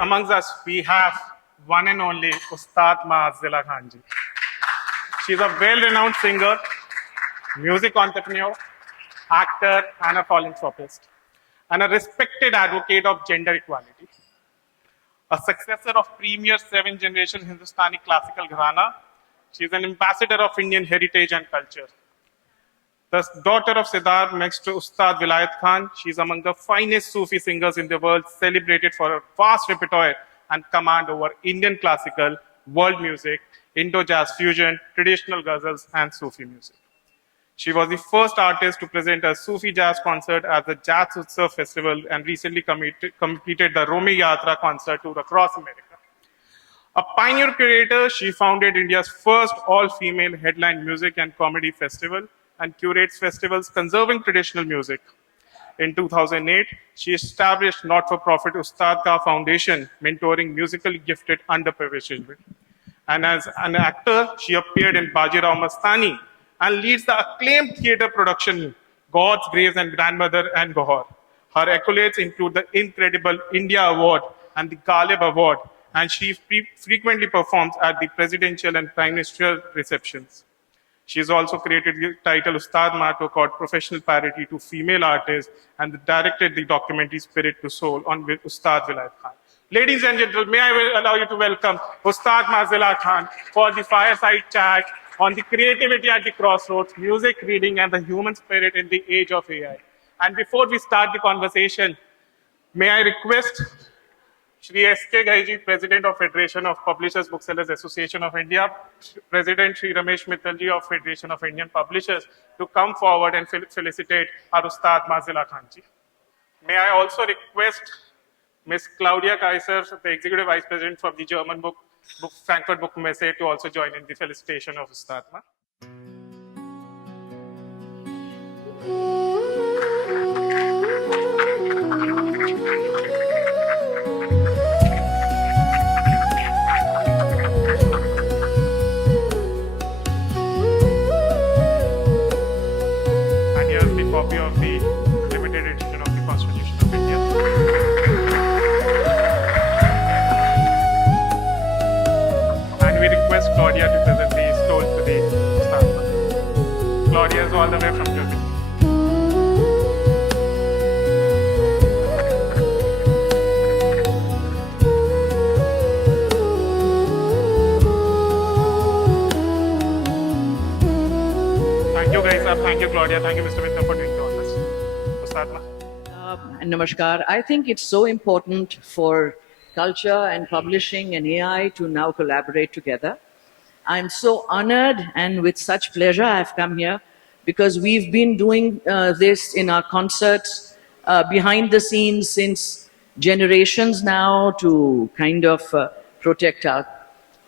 amongst us, we have one and only Ustad Maazila Khan ji. She's a well-renowned singer, music entrepreneur, actor, and a philanthropist, and a respected advocate of gender equality. A successor of premier seventh-generation Hindustani classical gharana, she is an ambassador of Indian heritage and culture. The daughter of Siddharth next to Ustad Vilayat Khan, she is among the finest Sufi singers in the world, celebrated for her vast repertoire and command over Indian classical, world music, Indo-jazz fusion, traditional ghazals, and Sufi music. She was the first artist to present a Sufi jazz concert at the Jazz Utsav Festival and recently completed the Romi Yatra concert tour across America. A pioneer curator, she founded India's first all-female headline music and comedy festival and curates festivals conserving traditional music. In 2008, she established not-for-profit Ustad Ka Foundation, mentoring musically gifted underprivileged children. And as an actor, she appeared in Bajirao Mastani and leads the acclaimed theater production God's Graves and Grandmother and Gohar. Her accolades include the incredible India Award and the Galib Award, and she frequently performs at the presidential and prime ministerial receptions. She has also created the title Ustad Mato called Professional Parity to Female Artists and directed the documentary Spirit to Soul on Ustad Vilayat Khan. Ladies and gentlemen, may I allow you to welcome Ustad Maazila Khan for the fireside chat on the creativity at the crossroads, music, reading, and the human spirit in the age of AI. And before we start the conversation, may I request Shri S.K. Gaiji, President of Federation of Publishers Booksellers Association of India, President Shri Ramesh Mittalji of Federation of Indian Publishers, to come forward and felicitate our Ustad Maazila Khan ji. May I also request Ms. Claudia Kaiser, the Executive Vice President from the German Frankfurt Book Messe, to also join in the felicitation of Ustad Ma. Copy of the limited edition of the Constitution of India. And we request Claudia to present the stole to the staff. Claudia is all the way from Germany. Thank you guys, thank you Claudia, thank you Mr. Mittal for doing all this. And Namaskar. I think it's so important for culture and publishing and AI to now collaborate together. I'm so honored and with such pleasure I've come here because we've been doing this in our concerts behind the scenes since generations now to kind of protect our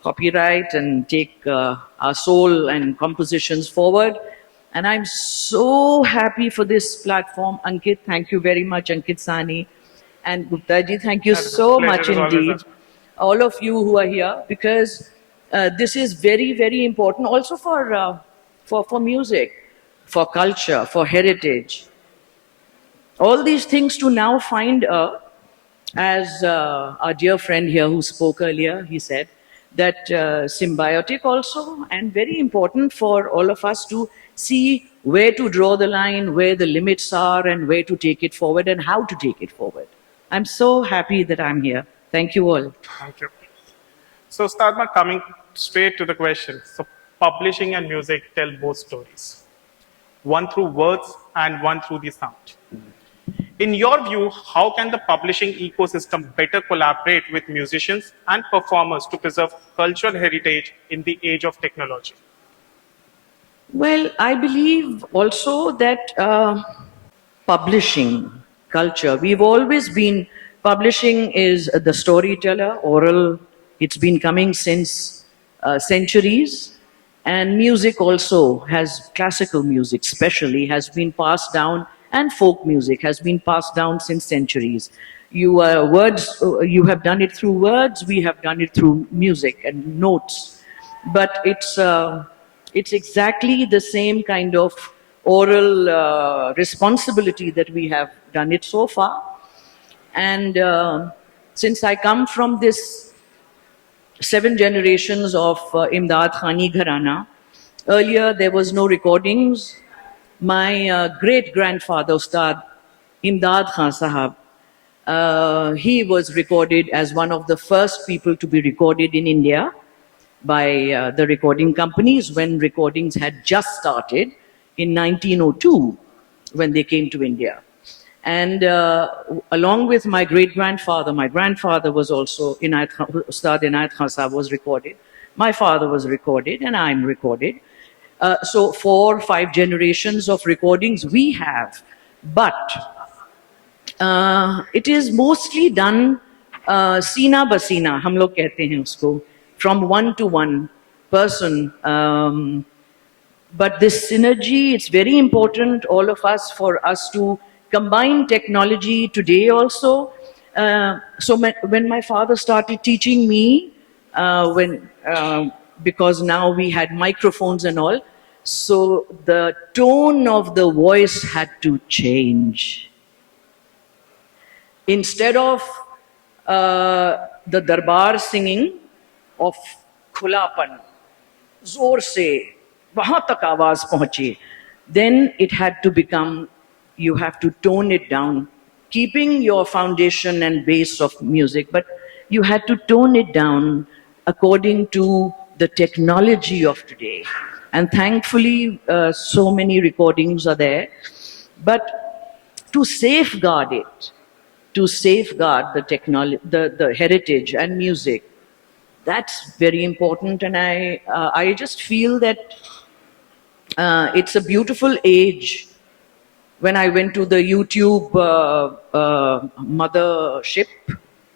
copyright and take our soul and compositions forward. And I'm so happy for this platform. Ankit, thank you very much, Ankit Sani. And Gupta ji, thank you so much indeed. All of you who are here, because this is very, very important also for music, for culture, for heritage. All these things to now find, as our dear friend here who spoke earlier, he said, that symbiotic also and very important for all of us to see where to draw the line, where the limits are, and where to take it forward and how to take it forward. I'm so happy that I'm here. Thank you all. Thank you. So, Stadma, coming straight to the question. So, publishing and music tell both stories. One through words and one through the sound. In your view, how can the publishing ecosystem better collaborate with musicians and performers to preserve cultural heritage in the age of technology? Well, I believe also that publishing culture, we've always been, publishing is the storyteller, oral, it's been coming since centuries. And music also has, classical music especially, has been passed down, and folk music has been passed down since centuries. You have done it through words, we have done it through music and notes. But it's exactly the same kind of oral responsibility that we have done it so far. And since I come from this 7 generations of Imdad Khani Gharana, earlier there was no recordings. My great-grandfather, Ustad Imdad Khan Sahab, he was recorded as one of the first people to be recorded in India by the recording companies when recordings had just started in 1902 when they came to India. And along with my great-grandfather, my grandfather was also, Ustad Inayat Khan Sahab was recorded. My father was recorded and I'm recorded. So 4 or 5 generations of recordings we have. But it is mostly done सीना बसीना, हम लोग कहते हैं उसको, from one to one person. But this synergy, it's very important, all of us, for us to combine technology today also. So when my father started teaching me, because now we had microphones and all, so the tone of the voice had to change. Instead of the darbar singing of khulapan, zor se, wahan tak awaaz pahunche, then it had to become, you have to tone it down, keeping your foundation and base of music, but you had to tone it down according to the technology of today. And thankfully, so many recordings are there. But to safeguard it, to safeguard the technology, the heritage and music, that's very important. And I just feel that it's a beautiful age. When I went to the YouTube mothership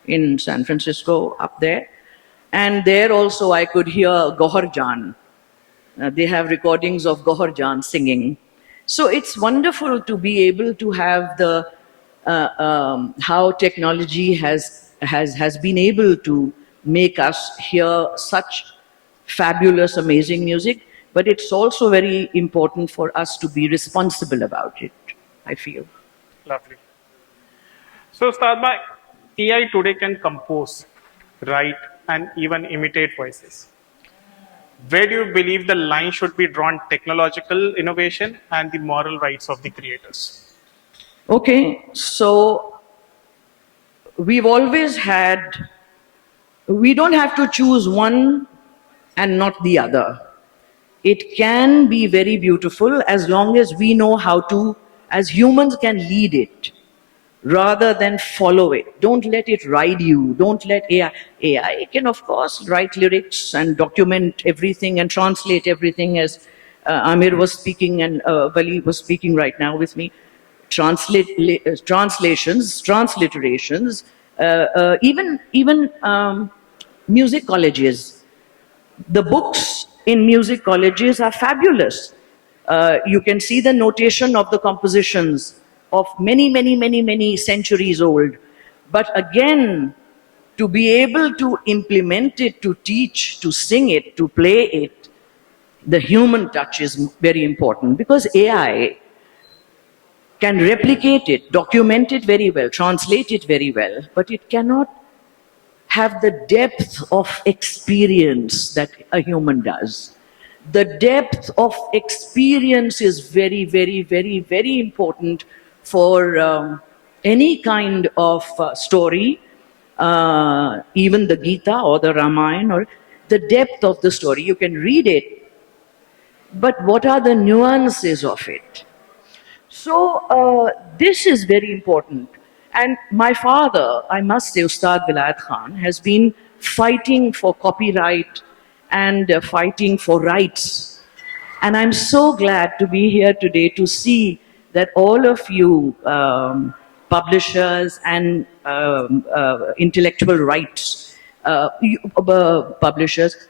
in San Francisco, up there, and there also I could hear Gohar Jan. They have recordings of Gohar Jan singing. So it's wonderful to be able to have the how technology has been able to make us hear such fabulous, amazing music. But it's also very important for us to be responsible about it, I feel. Lovely. So, Ustad Bhai, AI today can compose, write, and even imitate voices. Where do you believe the line should be drawn, technological innovation and the moral rights of the creators? Okay, so we've always had, we don't have to choose one and not the other. It can be very beautiful as long as we know how to, as humans, can lead it rather than follow it. Don't let it ride you. Don't let AI. AI can, of course, write lyrics and document everything and translate everything, as Amir was speaking and Wali was speaking right now with me. Translations, transliterations, even music colleges. The books in music colleges are fabulous. You can see the notation of the compositions of many centuries old. But again, to be able to implement it, to teach, to sing it, to play it, the human touch is very important, because AI can replicate it, document it very well, translate it very well, but it cannot have the depth of experience that a human does. The depth of experience is very important for any kind of story, even the Gita or the Ramayana, or the depth of the story. You can read it, but what are the nuances of it? So this is very important. And my father, I must say, Ustad Vilayat Khan, has been fighting for copyright and fighting for rights. And I'm so glad to be here today to see that all of you publishers and intellectual rights publishers,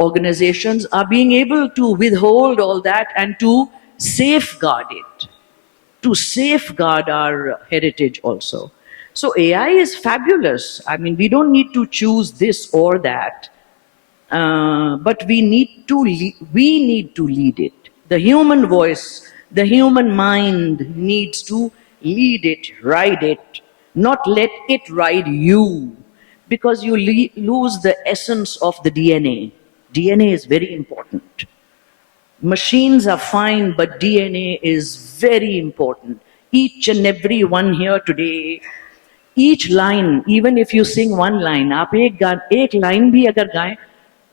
organizations are being able to withhold all that and to safeguard it, to safeguard our heritage also. So AI is fabulous. I mean, we don't need to choose this or that, but we need to lead it. The human voice, the human mind needs to lead it, ride it, not let it ride you. because you lose the essence of the DNA. DNA is very important. Machines are fine, but DNA is very important. Each and every one here today, each line, even if you sing one line, आप एक line भी अगर गाएं,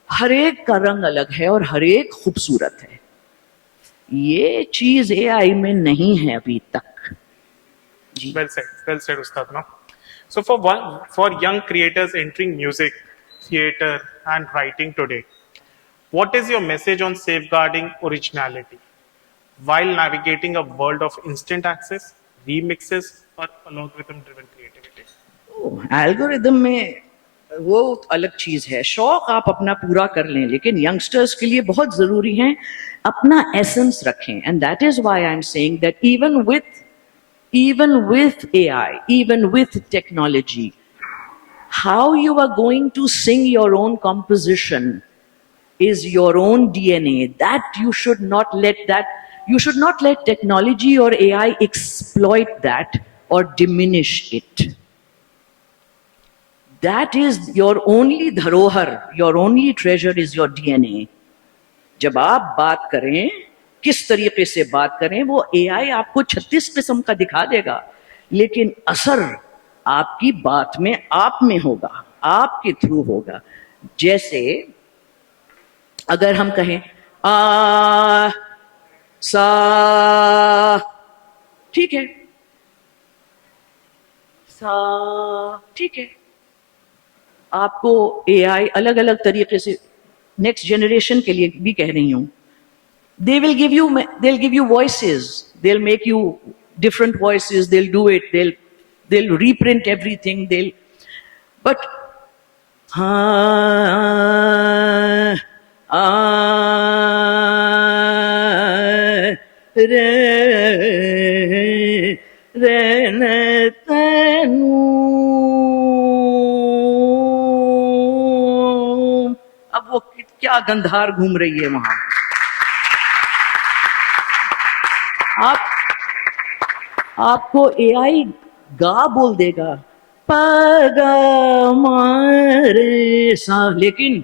हर एक का रंग अलग है और हर एक खूबसूरत है. ये चीज AI में नहीं है अभी तक. Well said, Ustad. No? So for young creators entering music, theater, and writing today, what is your message on safeguarding originality while navigating a world of instant access, remixes, or algorithm-driven creativity? Algorithm में वो अलग चीज है. शौक आप अपना पूरा कर लें, लेकिन यंगस्टर्स के लिए बहुत जरूरी है अपना एसेंस रखें. And that is why I am saying that even with AI, even with technology, how you are going to sing your own composition is your own DNA. That you should not let technology or AI exploit that or diminish it. That is your only dharohar, your only treasure is your DNA. जब आप बात करें, किस तरीके से बात करें, वो AI आपको 36 किस्म का दिखा देगा, लेकिन असर आपकी बात में, आप में होगा, आपके थ्रू होगा. जैसे अगर हम कहें आ सा, ठीक है, सा, ठीक है. आपको AI अलग अलग तरीके से, नेक्स्ट जनरेशन के लिए भी कह रही हूं, they'll give you voices, they'll make you different voices, they'll do it, they'll reprint everything, but अब वो क्या गंधार घूम रही है वहां. आपको AI गा बोल देगा पगा मारे सा, लेकिन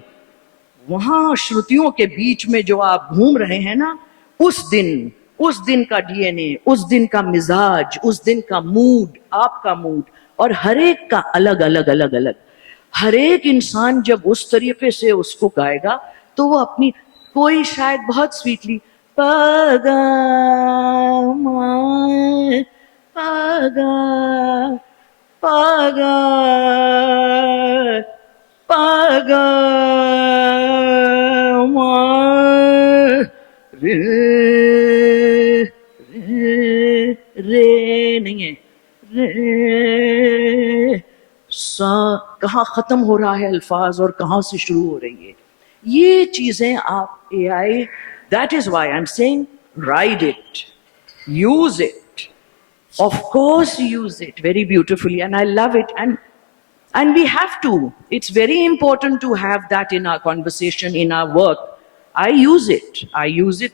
वहां श्रुतियों के बीच में जो आप घूम रहे हैं ना, उस दिन का DNA, उस दिन का मिजाज, उस दिन का मूड, आपका मूड, और हर एक का अलग अलग अलग अलग. हर एक इंसान जब उस तरीके से उसको गाएगा तो वो अपनी, कोई शायद बहुत स्वीटली पगा माए पगा पगा पगा माए रे नहीं है, रे सा, कहाँ खत्म हो रहा है अल्फाज और कहाँ से शुरू हो रही है. ये चीजें आप AI, that is why I'm saying ride it, use it, of course use it very beautifully, and I love it, and we have to. It's very important to have that in our conversation, in our work. I use it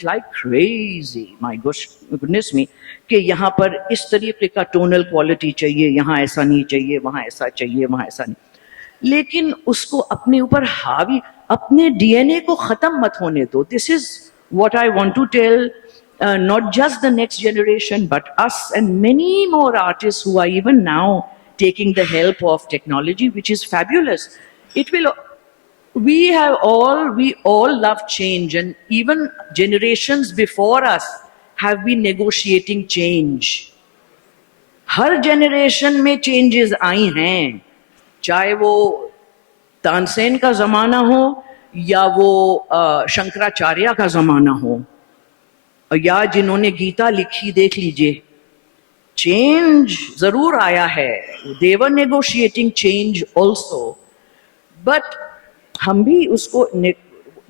like crazy. My goodness me, कि यहाँ पर इस तरीके का tonal quality चाहिए, यहाँ ऐसा नहीं चाहिए, वहाँ ऐसा चाहिए, वहाँ ऐसा नहीं. लेकिन उसको अपने ऊपर हावी, अपने DNA को खत्म मत होने दो. This is what I want to tell, not just the next generation, but us and many more artists who are even now taking the help of technology, which is fabulous. We all love change, and even generations before us have been negotiating change. Her generation में changes आई हैं, चाहे वो तानसेन का जमाना हो या वो शंकराचार्य का जमाना हो, या जिन्होंने गीता लिखी देख लीजिए. चेंज जरूर आया है, they were negotiating change also, but हम भी उसको,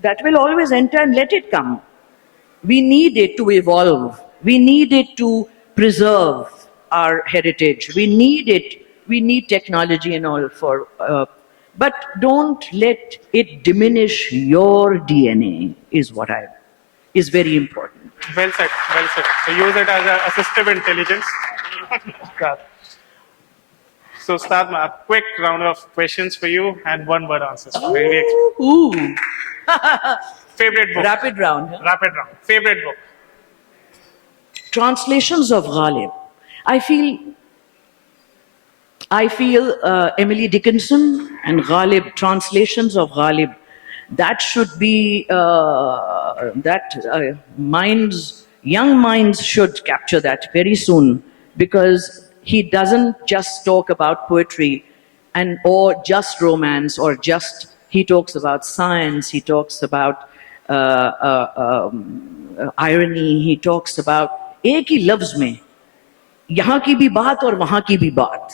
that will always enter and let it come. We need it to evolve. We need it to preserve our heritage. We need technology and all for, but don't let it diminish your DNA is very important. Well said, well said. So use it as an assistive intelligence. So, Ustad, a quick round of questions for you and one word answers. Very Ooh. favorite book? Rapid round. Huh? Rapid round. Favorite book? Translations of Ghalib. I feel Emily Dickinson and Ghalib, translations of Ghalib, that should be young minds should capture that very soon, because he doesn't just talk about poetry or just romance or just, he talks about science, he talks about irony, he talks about एक ही लफ्ज में यहाँ की भी बात और वहाँ की भी बात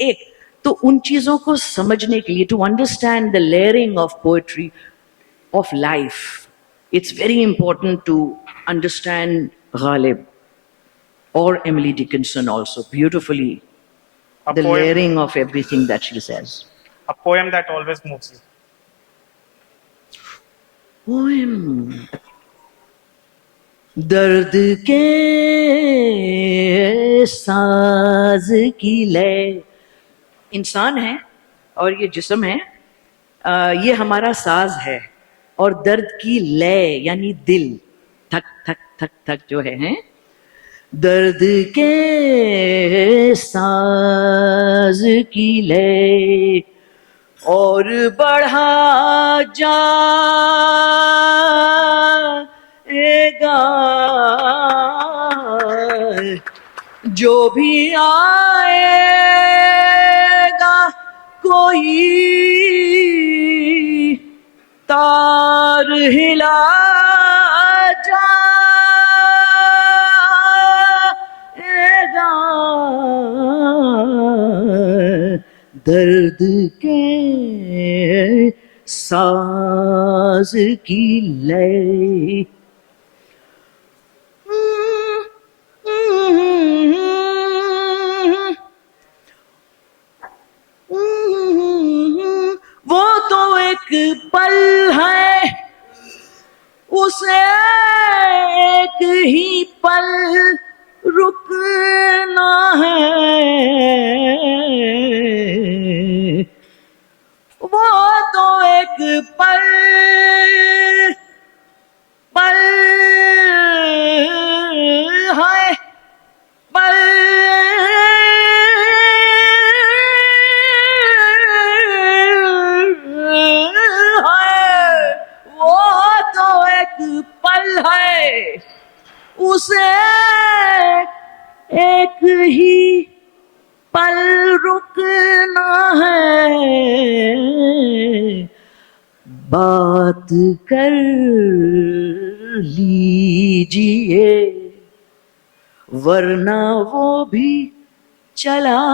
एक, तो उन चीजों को समझने के लिए, to understand the layering of poetry of life, it's very important to understand Ghalib or Emily Dickinson also beautifully, A the poem, layering of everything that she says. a poem that always moves you. Poem. दर्द के साज की लय, इंसान है और ये जिस्म है, ये हमारा साज है, और दर्द की लय यानी दिल, थक थक थक थक जो है, दर्द के साज की लय और बढ़ा जाएगा जो भी आएगा, कोई तार हिला जाएगा, दर्द के साज की लय। वो तो एक पल है, उसे एक ही पल रुकना है, वो तो एक पल है, पल है, वो तो एक पल है, उसे एक ही पल रुकना है, बात कर लीजिए वरना वो भी चला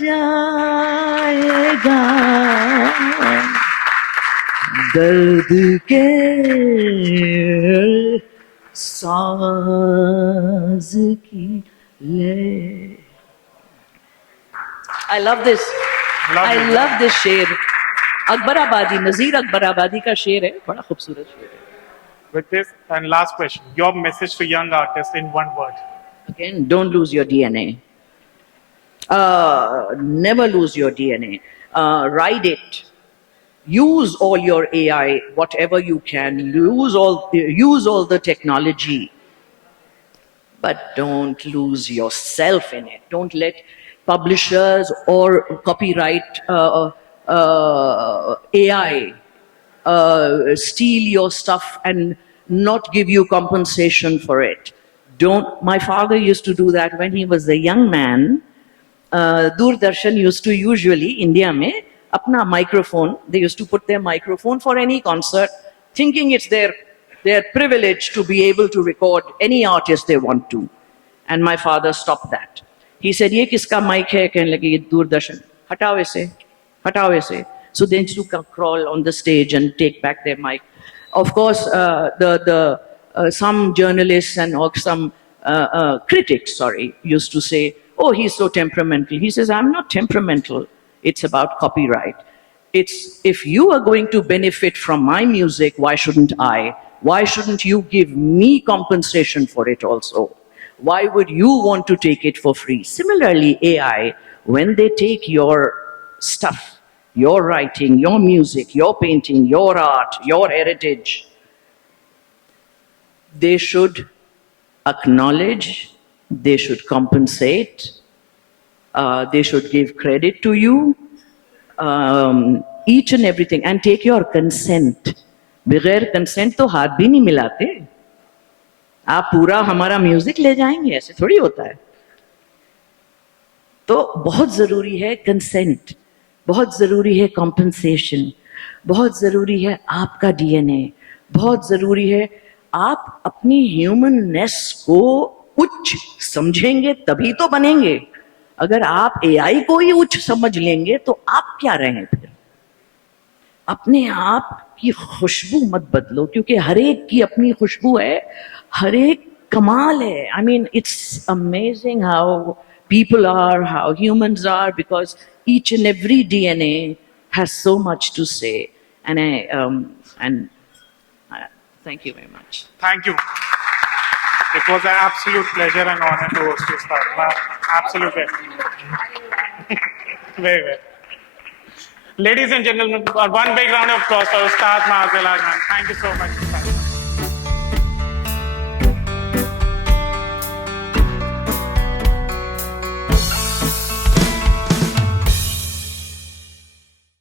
जाएगा, दर्द के साज की ले। I love this. I love this शेर। अकबर आबादी, नजीर अकबर आबादी का शेर है, बड़ा खूबसूरत शेर है। With this, and last question, your message to young artists in one word. Again, don't lose your DNA. Never lose your DNA. Ride it. Use all your AI, whatever you can. Use all the technology. But don't lose yourself in it. Don't let publishers or copyright AI steal your stuff and not give you compensation for it. My father used to do that when he was a young man. Doordarshan used to usually, India mein, apna microphone, they used to put their microphone for any concert, thinking it's their privilege to be able to record any artist they want to. And my father stopped that. He said, ye kiska mic hai? Kehne lage, ye Doordarshan. Hatao ise, hatao ise. So they used to crawl on the stage and take back their mic. Of course, some journalists and or some critics, used to say, oh, he's so temperamental. He says, I'm not temperamental. It's about copyright. It's, if you are going to benefit from my music, why shouldn't I? Why shouldn't you give me compensation for it also? Why would you want to take it for free? Similarly, AI, when they take your stuff, your writing, your music, your painting, your art, your heritage, they should acknowledge, they should compensate, they should give credit to you, each and everything, and take your consent. बगैर consent तो हाथ भी नहीं मिलाते. आप पूरा हमारा music ले जाएंगे, ऐसे थोड़ी होता है. तो बहुत जरूरी है कंसेंट, बहुत जरूरी है कॉम्पनसेशन, बहुत जरूरी है आपका डीएनए, बहुत जरूरी है आप अपनी ह्यूमननेस को उच्च समझेंगे तभी तो बनेंगे. अगर आप एआई को ही उच्च समझ लेंगे तो आप क्या रहें फिर. अपने आप की खुशबू मत बदलो, क्योंकि हर एक की अपनी खुशबू है, हर एक कमाल है. I mean it's amazing how people are, how humans are, because each and every DNA has so much to say. And thank you very much. Thank you. It was an absolute pleasure and honor to host you, Ustad. Absolutely. Very well. Ladies and gentlemen, one big round of applause for Ustad Maaz Elhaj Khan. Thank you so much, Ustad.